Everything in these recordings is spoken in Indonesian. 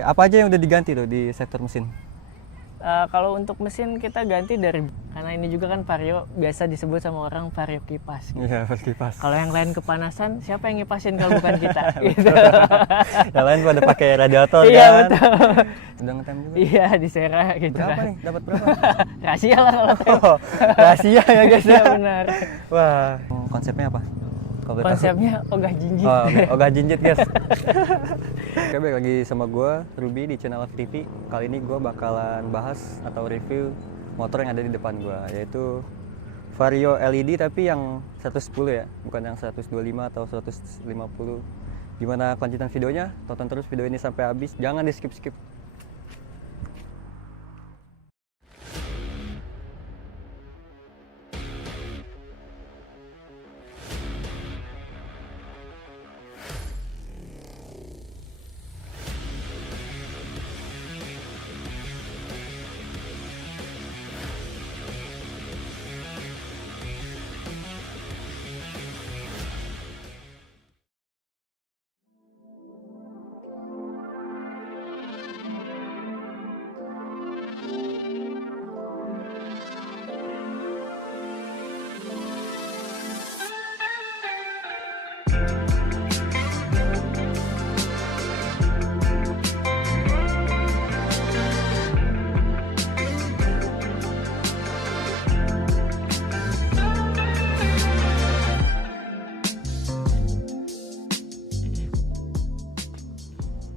Apa aja yang udah diganti tuh di sektor mesin? Kalau untuk mesin kita ganti dari, karena ini juga kan vario biasa disebut sama orang vario kipas. Gitu. Iya, kipas. Kalau yang lain kepanasan, siapa yang ngipasin kalau bukan kita? Gitu. Yang lain pada pakai radiator Iya kan? betul. Udah ngetem juga. Iya di Sera gitu Berapa kan. nih? Dapat berapa? Rahasia lah kalau tahu. Oh, rahasia ya guys Iya ya. benar. Wah, konsepnya apa? Kalau boleh tahu. Konsepnya ogah jinjit. Oh, ogah jinjit guys. Oke, balik lagi sama gue Ruby di channel FTV. Kali ini gue bakalan bahas atau review motor yang ada di depan gue, yaitu Vario LED tapi yang 110 ya, bukan yang 125 atau 150. Gimana kelanjutan videonya? Tonton terus video ini sampai habis, jangan di skip-skip.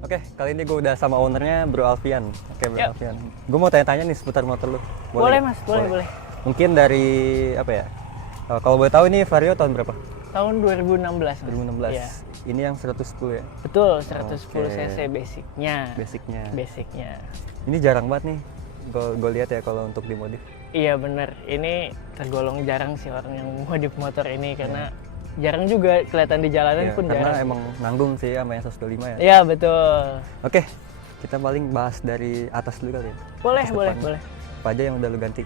Oke, kali ini gue udah sama ownernya Bro Alfian. Oke, Bro Yuk. Alfian. Gue mau tanya-tanya nih seputar motor lu. Boleh nggak? mas, boleh. Mungkin dari apa ya? Kalau boleh tahu ini Vario tahun berapa? Tahun 2016 mas. 2016. Iya. Ini yang 110 ya? Betul, 110 Oke. cc basicnya. Basicnya. Ini jarang banget nih. Gue lihat ya kalau untuk dimodif. Iya bener, ini tergolong jarang sih orang yang modif motor ini karena jarang juga kelihatan di jalanan Ya, pun karena jarang. emang nanggung sih sama yang 125 ya. Iya betul. Oke, kita paling bahas dari atas dulu kali ya. Boleh, Atas boleh, depan. boleh. Apa aja yang udah lu ganti?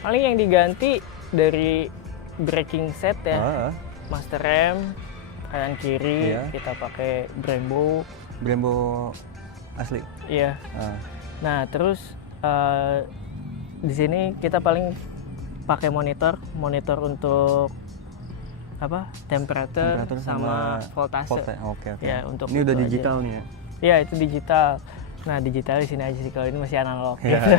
Paling yang diganti dari braking set ya, Ah, master rem, kanan kiri Iya. kita pakai Brembo. Brembo asli. Iya. Ah. Nah terus di sini kita paling pakai monitor untuk apa? Temperatur sama voltase. Oke. Ya, untuk ini udah itu digital aja. nih ya. Iya itu digital. Nah digital di sini aja sih, kalau ini masih analog. Iya, gitu.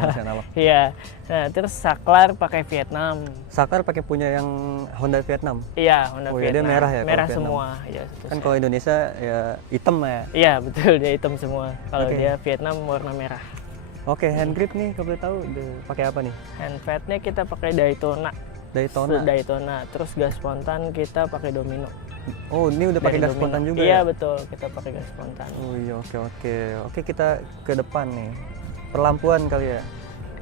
masih analog. Iya. Nah terus saklar pakai Vietnam. Saklar pakai punya yang Honda Vietnam. Iya Honda Oh, iya, dia Vietnam. merah ya kalau Merah Vietnam? semua. Iya. Kan kalau Indonesia ya hitam ya. Iya betul, dia hitam semua. Kalau Oke. dia Vietnam warna merah. Oke, hand grip nih kalau boleh tahu pakai apa nih? Handfatnya kita pakai Daytona. Daytona. Terus gas spontan kita pakai Domino. Oh, ini udah pakai Dari gas Domino. spontan juga Iya ya? betul, kita pakai gas spontan. Oh iya, oke. Oke, kita ke depan nih. Perlampuan kali ya.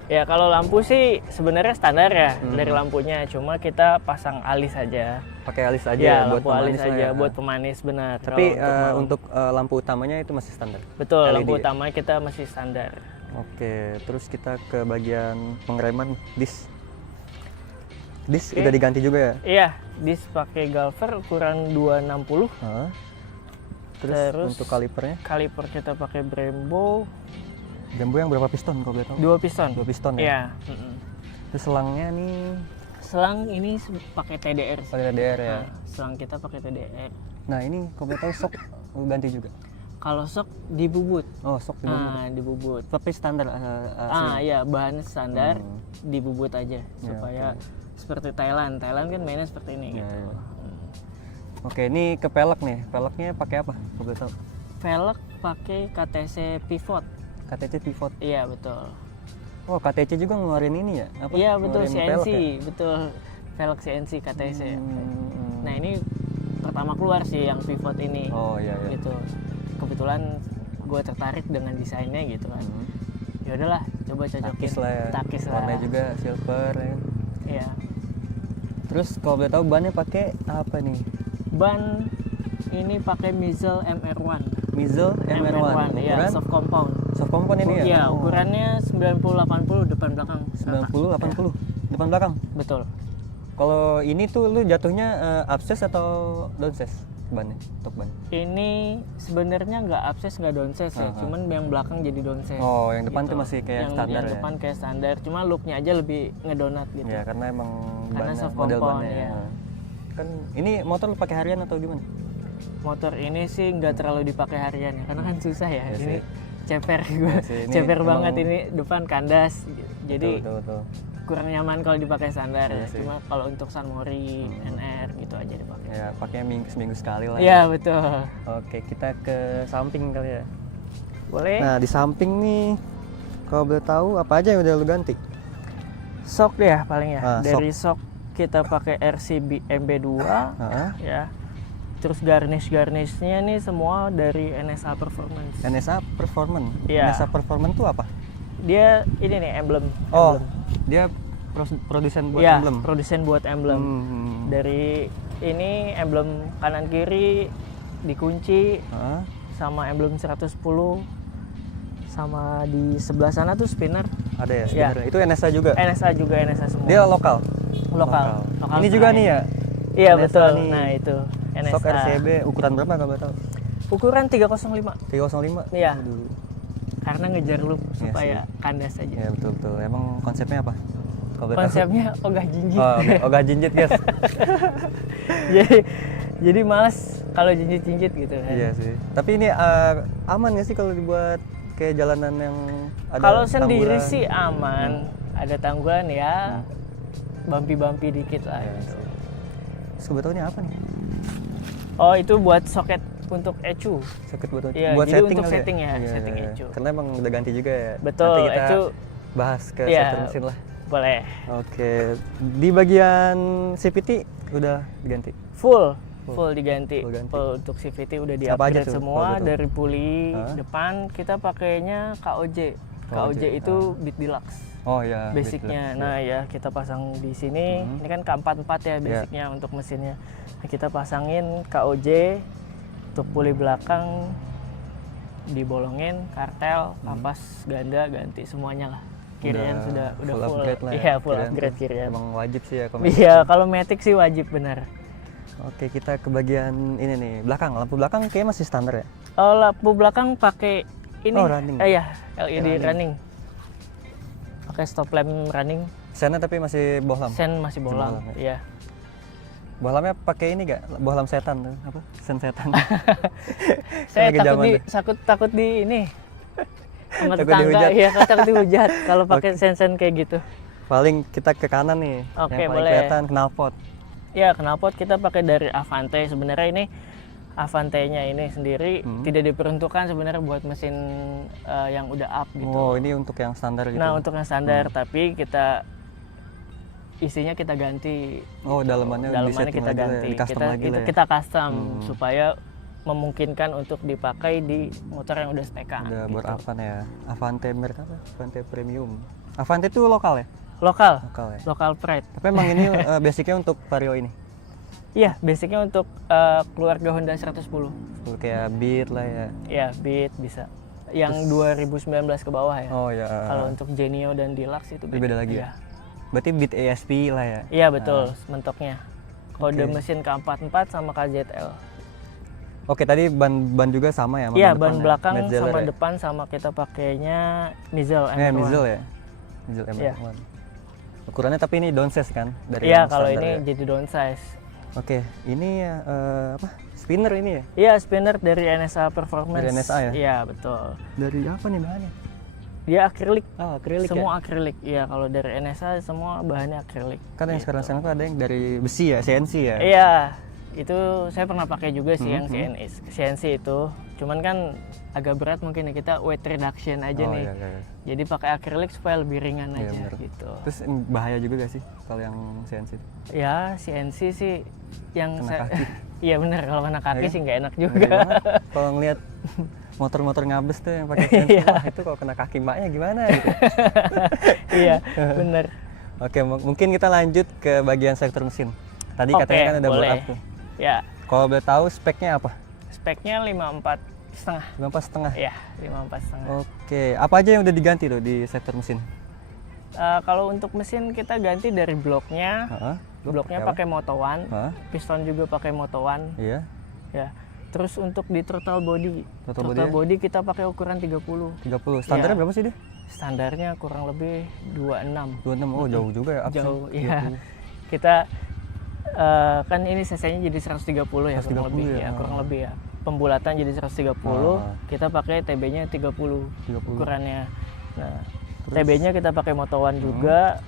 Ya kalau lampu sih sebenarnya standar ya Hmm. dari lampunya, cuma kita pasang alis aja. Pakai alis aja Ya, buat lampu alis pemanis lah aja ya. buat pemanis benar. Tapi Kalau malam. untuk lampu utamanya itu masih standar. betul, LED lampu ya? utama kita masih standar. Oke, terus kita ke bagian pengereman dis. Dis Oke. udah diganti juga ya? Iya, dis pakai Galver ukuran 260. Hah? Terus, Terus untuk kalipernya, kaliper kita pakai Brembo Brembo yang berapa piston kalau boleh tahu? 2 piston. 2 piston ya? Iya. mm-mm. Terus selangnya nih Selang ini pakai TDR. pakai DDR ya? Nah, selang kita pakai TDR. Nah ini kalau boleh tahu sok ganti juga? Kalau sok dibubut. Oh sok di bawah. Nah, dibubut. Tapi standar Iya, bahan standar Hmm. dibubut aja supaya seperti Thailand. Thailand kan mainnya seperti ini Ya, gitu. ya. Oke, ini ke pelek nih. Peleknya pakai apa? Kalau boleh tahu? Velg pakai KTC Pivot. KTC pivot. Iya, betul. Oh, KTC juga ngeluarin ini ya? Apa? Iya, betul Ngeluarin CNC, pelek ya? betul. Velg CNC KTC. Hmm. Nah, ini pertama keluar sih yang Pivot ini. Oh iya iya. Gitu. Kebetulan gue tertarik dengan desainnya gitu kan. Hmm. Ya udahlah, coba cocokin. Takis lah ya. Takis lah. Warnanya juga silver ya. Iya. Terus kalau boleh tahu bannya pakai apa nih? Ban ini pakai Mizel MR1. Mizel MR1. Iya, Ukuran soft compound. soft compound ini ya? Iya, Oh. ukurannya 90-80 depan belakang. 90 80 depan belakang. Betul. Kalau ini tuh lu jatuhnya upsize atau downsize? bannya, untuk ban? Ini sebenarnya nggak upsize nggak downsize ya, cuman yang belakang jadi downsize. Oh, yang depan tuh masih kayak yang standar yang ya? depan kayak standar, cuma looknya aja lebih ngedonat gitu. Ya, karena emang Karena bannya, soft model compound, bannya ya. Kan ini motor lu pakai harian atau gimana? Motor ini sih nggak terlalu dipakai harian ya, karena kan susah ya. Iya Ini sih. ceper gue, sih, ini ceper emang- banget ini depan kandas. Jadi Betul. kurang nyaman kalau dipakai standar Iya ya. sih. Cuma kalau untuk San Mori, NR gitu aja dipakai. Ya, pakai seminggu sekali lah. Iya betul. Oke, kita ke samping kali ya. Boleh. Nah, di samping nih, kalau boleh tahu apa aja yang udah lu ganti? Sok deh ya paling ya. Ah, Dari sok kita pakai RCB MB2 Heeh. ya. Terus garnish-garnishnya nih semua dari NSA Performance. NSA Performance. Iya. NSA Performance tuh apa? Dia ini nih emblem. Oh, Emblem. dia produsen buat Iya, emblem. produsen buat emblem. Dari ini emblem kanan kiri dikunci Heeh. sama emblem 110, sama di sebelah sana tuh spinner. Ada ya Iya. sebenarnya. Itu NSA juga. NSA juga NSA semua. Dia lokal. lokal. Ini juga nih ya. Iya NSA betul. nih. Nah itu NSA. Sok RCB ukuran berapa kalau boleh tahu? Ukuran 305. 305. Iya. Aduh. Karena ngejar loop Iya supaya kandas aja. Ya betul. Emang konsepnya apa? Kalau boleh tahu? Konsepnya ogah jinjit. Oh, ogah jinjit, guys. jadi males kalau jinjit-jinjit gitu kan. Iya sih. Tapi ini aman nggak sih kalau dibuat kayak jalanan yang ada Kalau sendiri tanggulan? sih aman. Ada tanggulan ya. Bumpy-bumpy dikit lah. Iya gitu. sih. Sebetulnya apa nih? Oh itu buat soket untuk ECU. Soket buat Iya, buat jadi setting untuk kali setting ya, Iya, setting iya. ECU. Karena emang udah ganti juga ya. Betul, Nanti kita ECU. bahas ke Iya. sector mesin lah. Boleh. Oke. Di bagian CVT udah diganti. Full diganti. Full ganti. Full untuk CVT udah Apa aja di-upgrade tuh, semua kalau gitu? dari puli Hah? depan kita pakainya KOJ. KOJ itu Beat Deluxe. Oh ya. Basicnya, nah ya kita pasang di sini. Ini kan K44 ya basicnya untuk mesinnya. Nah, kita pasangin KOJ untuk puli belakang dibolongin, kartel, kampas ganda ganti semuanya lah. Kirian sudah full upgrade lah ya. Iya, full Kirian upgrade tuh kirian. Emang wajib sih ya kalau Iya, kalau Matic sih wajib benar. Oke, kita ke bagian ini nih, belakang. Lampu belakang kayaknya masih standar ya? Oh, lampu belakang pakai ini. Oh, running. Iya, LED running. Pakai stop lamp running. Sennya tapi masih bohlam. Sen masih bohlam. bohlam ya? Iya. Bohlamnya pakai ini gak? Bohlam setan tuh, apa? Sen setan. Saya Lagi takut zaman di tuh. takut di ini. Sama Takut tetangga, dihujat. iya takut dihujat kalau pakai sen-sen kayak gitu. Paling kita ke kanan nih. Oke, yang paling boleh. kelihatan knalpot. Ya, knalpot kita pakai dari Avante. Sebenarnya ini Avante-nya ini sendiri tidak diperuntukkan sebenarnya buat mesin yang udah up gitu. Oh, ini untuk yang standar gitu. Nah, untuk yang standar, tapi kita isinya kita ganti. Oh, dalamannya Dalamannya di-setting kita lagi lah ya, ganti. di-custom lagi lah ya. Kita custom supaya memungkinkan untuk dipakai di motor yang udah spekan. Udah gitu. Avan ya. Avante merek apa? Avante Premium. Avante itu lokal ya? Lokal. Lokal ya. Lokal pride. Tapi emang ini basicnya untuk Vario ini. Iya, basicnya untuk keluarga Honda 110. Untuk kayak Beat lah ya. Ya, Beat bisa. Yang 2019 ke bawah ya. Oh ya. Kalau untuk Genio dan Deluxe itu Beda lagi ya? Berarti Beat ASP lah ya. Iya, betul, mentoknya. Kode Oke. mesin K44 sama KZL. Oke, tadi ban juga sama ya? sama Iya, depan ban ya? belakang Metzeler sama ya? depan sama kita pakainya Mizel M1. Mizel ya? Mizel M1. Iya. Ukurannya tapi ini downsize kan? Dari Iya, yang kalau standar ini ya? jadi downsize. Oke, ini ya apa? Spinner ini ya? Iya, spinner dari NSA Performance. Dari NSA ya? Iya, betul. Dari apa nih bahannya? Dia akrilik. Oh, akrilik Semua ya? akrilik. Iya, kalau dari NSA semua bahannya akrilik. Kan yang sekarang tuh ada yang dari besi ya, CNC ya? Iya, itu saya pernah pakai juga sih yang Hmm. CNC itu. Cuman kan agak berat mungkin ya, kita weight reduction aja Oh, nih. iya, iya. Jadi pakai akrilik supaya lebih ringan Iya, aja bener. gitu. Terus bahaya juga gak sih kalau yang CNC itu? Ya, CNC sih yang Kena saya kaki. Iya bener, kalau kena kaki Iya. sih nggak enak Ngeri juga. banget. Kalau ngelihat motor-motor ngabes tuh yang pakai CNC, Iya. wah itu kalau kena kaki mbaknya gimana gitu. Iya, bener. Oke, mungkin kita lanjut ke bagian sektor mesin. Tadi Oke, katanya kan udah boleh. bore up tuh. Ya, Kalau boleh tahu speknya apa? speknya 54,5. 54,5. Iya, 54,5. Oke, apa aja yang udah diganti tuh di sektor mesin? Kalau untuk mesin kita ganti dari bloknya. Heeh. Bloknya apa? pakai Moto One, Heeh. piston juga pakai Moto One. Iya. Ya. Terus untuk di throttle body, Throttle body kita pakai ukuran 30. 30. Standarnya Ya. berapa sih dia? Standarnya kurang lebih 26. 26. Oh, jauh juga ya upsnya. Jauh, iya. Kita kan ini cc-nya jadi 130 ya, 130 kurang lebih ya. ya, kurang lebih ya. Pembulatan jadi 130, kita pakai TB-nya 30 ukurannya. Nah, TB-nya kita pakai Moto One juga.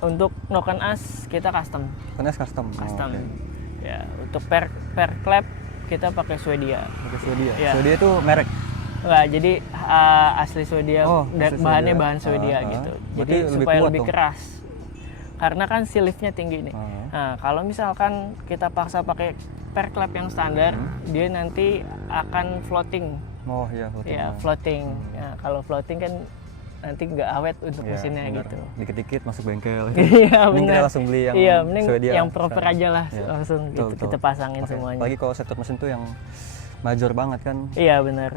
Untuk noken as kita custom. Karena custom. Custom. Oh, Ya, untuk per clap kita pakai Swedia. Oke, Swedia. Ya. Swedia itu merek. Enggak, jadi asli Swedia dan asli bahannya Swedia. bahan Swedia gitu. Berarti Jadi lebih supaya kuat lebih dong. keras. Karena kan si liftnya tinggi nih. Nah, kalau misalkan kita paksa pakai per clap yang standar, dia nanti akan floating. Oh iya, Ya, floating. Ya, kalau floating kan nanti nggak awet untuk Ya, mesinnya bener. gitu. Dikit-dikit masuk bengkel. Iya, Mending kita benar. langsung beli yang Iya, mending Swedia yang proper sekarang. aja lah, Iya. langsung Betul, gitu betul. kita pasangin Oke. semuanya. Apalagi kalau sektor mesin tuh yang major banget kan. Iya, benar.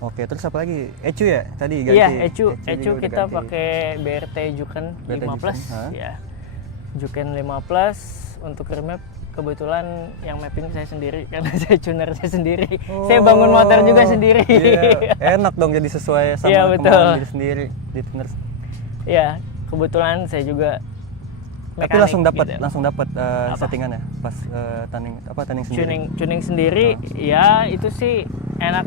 Oke, terus apa lagi? ECU ya tadi ganti. Iya, ECU juga udah kita ganti. pakai BRT Juken BRT 5 Plus. Juken, hah? Ya. Juken 5 Plus untuk remap kebetulan yang mapping saya sendiri karena saya tuner saya sendiri. Saya bangun motor juga sendiri. Iya, enak dong jadi sesuai sama Iya, kemauan betul. diri sendiri di tuner. Ya, kebetulan saya juga Tapi mekanik langsung dapat Apa? settingannya pas tanning sendiri. tuning sendiri. Ya, itu sih enak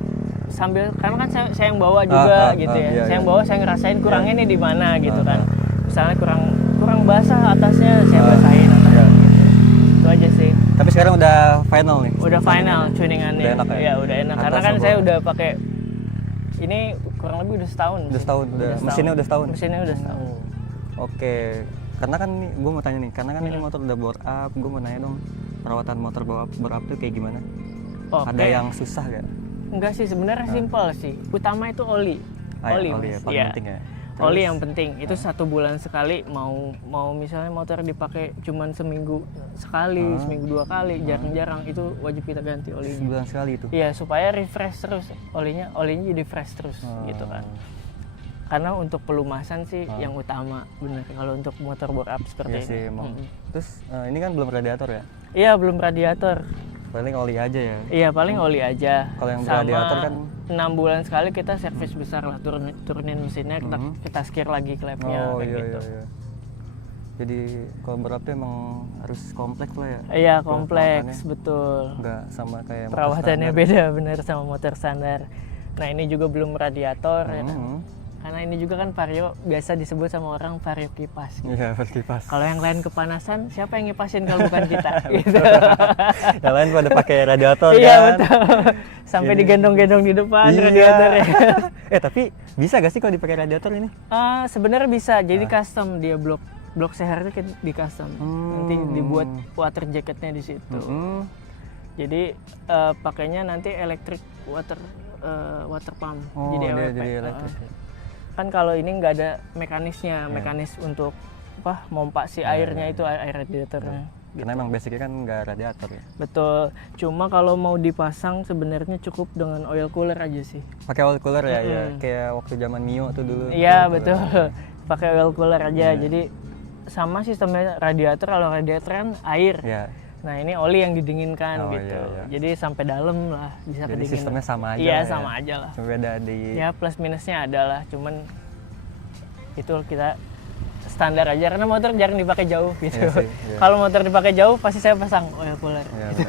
sambil karena kan saya yang bawa juga gitu ya. Iya, Saya yang iya. bawa, saya ngerasain kurangnya nih di mana gitu kan. Misalnya kurang basah atasnya, saya basahin atasnya. Iya. Itu aja sih. Tapi sekarang udah final nih. Udah final tuningannya. Udah enak ya? Iya, udah enak. Karena Atas kan sama saya bawah. udah pakai ini kurang lebih udah setahun. Udah sih. setahun, mesinnya udah setahun. Mesinnya udah setahun. Oke, karena kan nih gue mau tanya nih, karena kan ini motor udah bore up, gue mau nanya dong perawatan motor bore up tuh kayak gimana? Oke. Ada yang susah gak? Enggak sih, sebenarnya simpel sih. Utama itu oli. Oli ya, Mas. paling Iya. penting ya. Oli yang penting. Itu 1 bulan sekali. Mau misalnya motor dipakai cuman seminggu sekali, seminggu 2 kali, jarang-jarang itu wajib kita ganti olinya. Sebulan sekali itu. Iya, supaya refresh terus olinya jadi fresh terus gitu kan. Karena untuk pelumasan sih yang utama, bener. Kalau untuk motor bore up seperti Iya ini. sih emang. Terus ini kan belum radiator ya? Iya, belum radiator. Paling oli aja ya. Iya, paling oli aja. Kalau yang Sama radiator kan 6 bulan sekali kita servis besar lah, turunin mesinnya, kita skir lagi klepnya oh kayak iya gitu. iya. Jadi kalau bore up tuh emang harus kompleks lah ya. Iya, kompleks, betul. Enggak sama kayak motor Perawatannya standar. beda bener sama motor standar. Nah, ini juga belum radiator ya kan. Karena ini juga kan vario biasa disebut sama orang vario kipas. Iya, berkipas. Kalau yang lain kepanasan, siapa yang ngipasin kalau bukan kita? gitu. Yang lain pada pakai radiator Iya, kan. betul. Sampai Ini. digendong-gendong di depan Iya. radiatornya. Tapi bisa gak sih kalau dipakai radiator ini? Sebenarnya bisa. Jadi custom dia blok seher itu di custom. Nanti dibuat water jacketnya di situ. Jadi pakainya nanti electric water pump. Oh, jadi dia EWP. jadi elektrik. Kan kalau ini nggak ada mekanisnya, mekanis untuk mompa si airnya itu air radiatornya. Karena emang basicnya kan nggak radiator ya. Betul. Cuma kalau mau dipasang sebenarnya cukup dengan oil cooler aja sih. Pakai oil cooler ya, ya kayak waktu zaman Mio tuh dulu. Iya, oil betul. cooler. Pakai oil cooler aja. Jadi sama sistemnya radiator, kalau radiator kan air. Iya. Nah, ini oli yang didinginkan Oh, gitu. iya, iya. Jadi sampai dalam lah bisa Jadi kedinginan. sistemnya sama aja. Iya, lah ya. sama aja lah. Cuma beda di Ya, plus minusnya ada lah. Cuman itu kita standar aja karena motor jarang dipakai jauh gitu. Iya sih, iya. Kalau motor dipakai jauh pasti saya pasang oil cooler. ya, gitu.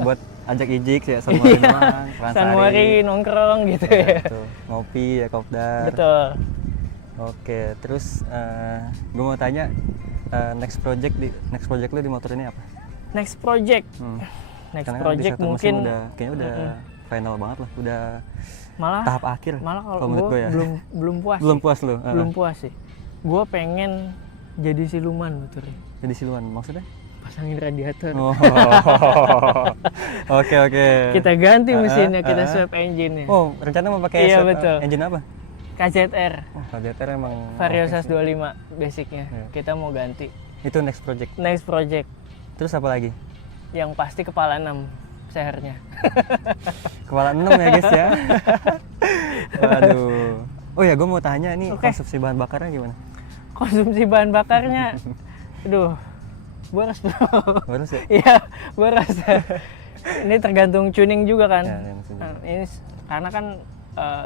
buat ajak ijik ya San Mori doang, San Mori nongkrong gitu ya. Betul. Ngopi ya kopdar. Betul. Oke, terus gue mau tanya next project lu di motor ini apa? Next project. Next Karena kan di project satu musim mungkin kayaknya udah final banget lah, udah malah tahap akhir. kalau menurut gue gue ya. belum puas. Belum sih. puas lu. Belum puas sih. Gue pengen jadi siluman motornya. Jadi siluan maksudnya? Pasangin radiator. Oh. Oke. Kita ganti mesinnya, kita swap engine-nya. Oh, rencana mau pakai Iya, swap, betul. engine apa? KZR. Oh, radiator emang Vario oke sih. 125 basicnya. Iya. Kita mau ganti. Itu next project. Next project. Terus apa lagi? Yang pasti kepala 6 sehernya. Kepala 6 ya guys ya. Waduh. Oh ya, gue mau tanya nih Oke. konsumsi bahan bakarnya gimana? Konsumsi bahan bakarnya, aduh, boros bro. Harus ya? Iya, boros. Ini tergantung tuning juga kan. Ya, mesin juga. Nah, ini karena kan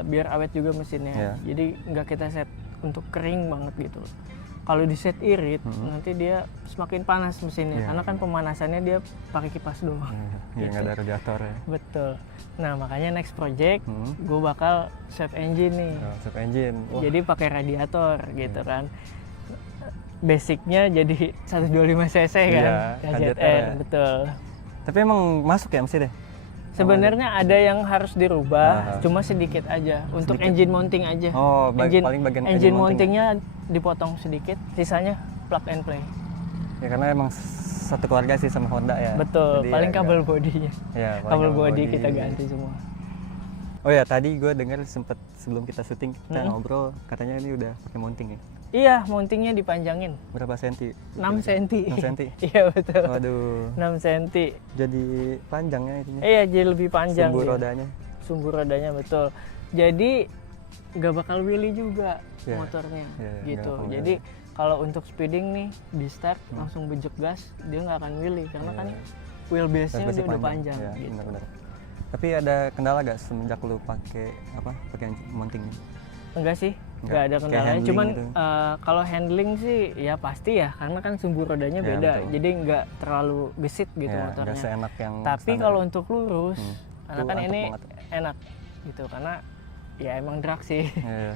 biar awet juga mesinnya. Ya. Jadi nggak kita set untuk kering banget gitu. Kalau di set irit, nanti dia semakin panas mesinnya. Ya. Karena kan pemanasannya dia pakai kipas doang. Ya, nggak ada radiator ya. Betul. Nah makanya next project gue bakal save engine nih. Oh, save engine. Wah. Jadi pakai radiator gitu kan. Basicnya jadi 125 cc kan, Iya, KZR, KZR. betul. Tapi emang masuk ya mesin deh? Sebenarnya ada yang harus dirubah, Ah. cuma sedikit aja untuk Sedikit. engine mounting aja. Oh, paling bagian engine mounting mountingnya dipotong sedikit, sisanya plug and play. ya, karena emang satu keluarga sih sama Honda ya. Betul, Jadi paling agak- kabel bodinya. Ya, paling Kabel body kita ganti semua. Oh ya, tadi gue dengar sempet sebelum kita syuting kita Hmm. ngobrol, katanya ini udah pakai mounting ya. Iya, mountingnya dipanjangin Berapa senti? 6 cm. 6 senti. Iya betul. Waduh, 6 cm. jadi panjangnya itunya. Iya, jadi lebih panjang. Sumbu dia. rodanya. Sumbu rodanya betul. Jadi nggak bakal wheelie juga Iya. motornya Iya, iya, gitu. nggak bakal Jadi kalau untuk speeding nih di start langsung bejek gas, dia nggak akan wheelie karena Iya. kan wheelbase-nya Pasti udah panjang Ya, gitu. benar-benar. Tapi ada kendala gak semenjak lu pakai mounting ini? Enggak sih, Nggak. nggak ada Kayak kendalanya. handling Cuman gitu. Kalau handling sih ya pasti ya, karena kan sumbu rodanya Ya, beda, betul. jadi nggak terlalu gesit gitu Ya, motornya. nggak seenak yang Tapi standar. kalau untuk lurus, karena Itu kan antep ini banget. enak gitu, karena ya emang drag sih. Ya,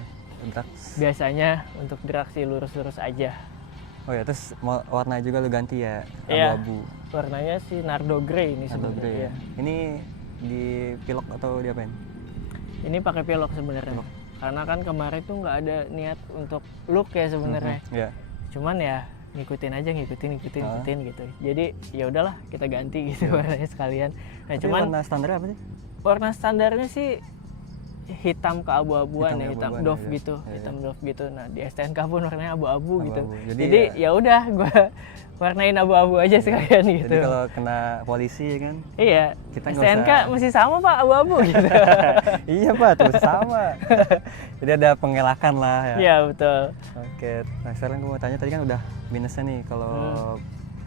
drag. Biasanya untuk drag sih lurus-lurus aja. Oh ya, terus warna juga lu ganti ya, Iya. abu-abu. Warnanya si Nardo Grey ini Atau sebenarnya. grey ya. Iya. Ini di pilok atau diapain? Ini pakai pelok sebenarnya. Karena kan kemarin tuh nggak ada niat untuk look ya sebenarnya. Iya. Cuman ya ngikutin aja, ngikutin Ah. gitu. Jadi ya udahlah kita ganti gitu warnanya sekalian. Nah, Tapi cuman warna standar apa sih? warna standarnya sih hitam keabu-abuan Hitam ya, hitam keabu-abuan, doff iya. gitu, Iya, hitam doff gitu. Nah di STNK pun warnanya abu-abu gitu. Abu-abu. Jadi Jadi ya udah gua warnain abu-abu aja sekalian gitu. Jadi kalau kena polisi kan? Iya, Kita nggak STNK usah- masih sama pak abu-abu gitu. Iya Pak, tuh sama. Jadi ada pengelakan lah ya. Iya betul. Oke, nah sekarang gue mau tanya, tadi kan udah minusnya nih kalau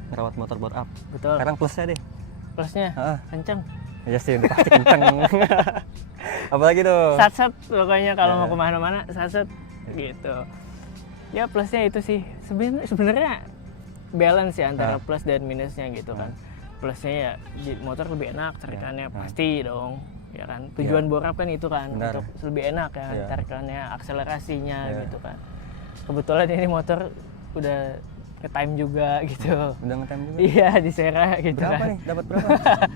merawat motor board up. Betul. Sekarang plusnya deh. Plusnya Heeh. kenceng. Ya sih, udah pasti kenceng. Apalagi tuh? Sat-sat pokoknya kalau Iya. mau kemana-mana sat-sat gitu. Ya plusnya itu sih. Sebenarnya balance ya antara Nah. plus dan minusnya gitu kan. Plusnya ya motor lebih enak, tarikannya pasti dong. Ya kan. Tujuan borap kan itu kan Benar. untuk lebih enak ya, Iya. tarikannya, akselerasinya Iya. gitu kan. Kebetulan ini motor udah ke time juga gitu. Udah ngetem juga? Iya di Sera gitu Berapa kan. nih? Dapat berapa?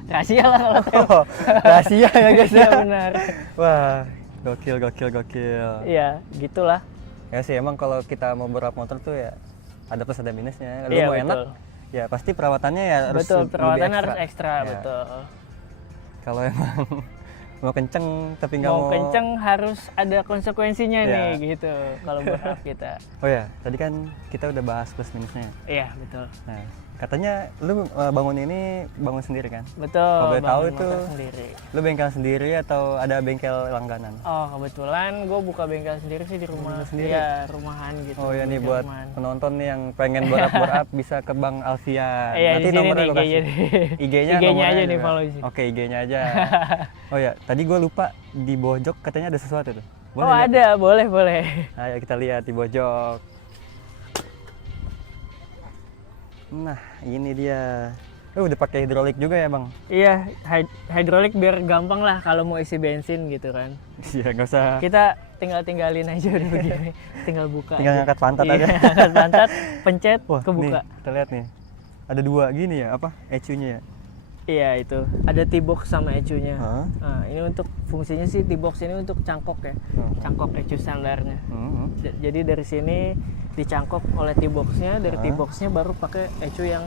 Rahasia lah kalau Oh, rahasia ya guys Iya ya. benar. Wah, gokil. Iya gitulah. Ya sih, emang kalau kita mau berap motor tuh ya ada plus ada minusnya. Lu Iya, mau enak, betul. ya pasti perawatannya ya harus Betul, lebih perawatannya harus ekstra, Ya. betul. Kalau emang mau kenceng tapi nggak Mau mau kenceng harus ada konsekuensinya Iya. nih gitu kalau berhak kita. Oh ya, tadi kan kita udah bahas plus minusnya. Iya, betul. Nah, katanya lu bangun ini bangun sendiri kan? Betul. Kalau boleh tahu bangun itu motor sendiri. Lu bengkel sendiri atau ada bengkel langganan? Oh, kebetulan gue buka bengkel sendiri sih di rumah. sendiri? Iya, rumahan gitu. Oh ya nih bengkel buat rumahan. penonton nih yang pengen borap bisa ke Bang Alfian. Iya, di sini nomornya nih lu kasih. IG-nya nih. IG-nya IG-nya nomornya aja nih, juga. follow sih. Oke, IG-nya aja. Oh ya, tadi gue lupa di pojok katanya ada sesuatu tuh. Oh, lihat? ada, boleh. Ayo kita lihat di pojok. Nah, ini dia. Udah pakai hidrolik juga ya, Bang? Iya, hidrolik biar gampang lah kalau mau isi bensin gitu kan. Iya, nggak usah. Kita tinggalin aja udah begini. Tinggal buka. Tinggal aja. ngangkat pantat Iya, aja. angkat pantat, pencet, Wah, kebuka. nih, kita lihat nih. Ada dua gini ya, apa? ECU-nya ya? Iya itu. Ada T-box sama ECU-nya. Hah? Nah, ini untuk fungsinya sih T-box ini untuk cangkok ya. Cangkok ECU standarnya. Hmm. Jadi dari sini dicangkok oleh T-box-nya, dari Hah? T-box-nya baru pakai ECU yang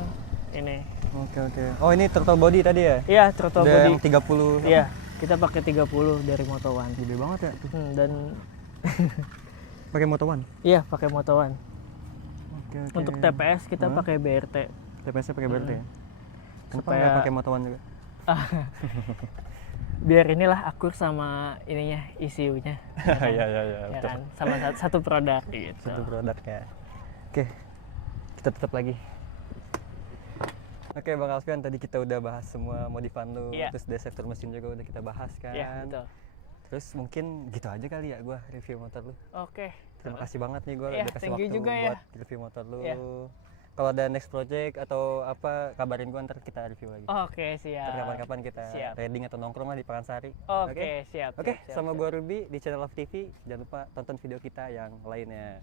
ini. Oke. Oh, ini throttle body tadi ya? Iya, throttle Udah body. yang 30. Iya, kita pakai 30 dari Moto One. Gede banget ya. Dan Pakai Moto One. iya, pakai Moto One. Oke. Untuk TPS kita Hah? pakai BRT. TPS-nya pakai BRT ya? Kenapa Supaya- nggak pakai Moto One juga? Biar inilah akur sama ininya ECU-nya. Iya, Ya kan? Sama satu produk gitu. Satu produk ya. Oke. Kita tutup lagi. Oke Bang Alfian, tadi kita udah bahas semua modifan lu, Iya. terus dari sektor mesin juga udah kita bahas kan. Iya, betul. Terus mungkin gitu aja kali ya gua review motor lu. Oke. Terima kasih banget nih gua Iya, udah kasih thank you waktu juga ya. buat review motor lu. Iya. Kalau ada next project atau apa, kabarin gua ntar kita review lagi. Oke, siap. Ntar kapan-kapan kita Siap. riding atau nongkrong lah di Pakansari. Oke, siap. Oke, siap, sama siap. gua Ruby di channel Love TV. Jangan lupa tonton video kita yang lainnya.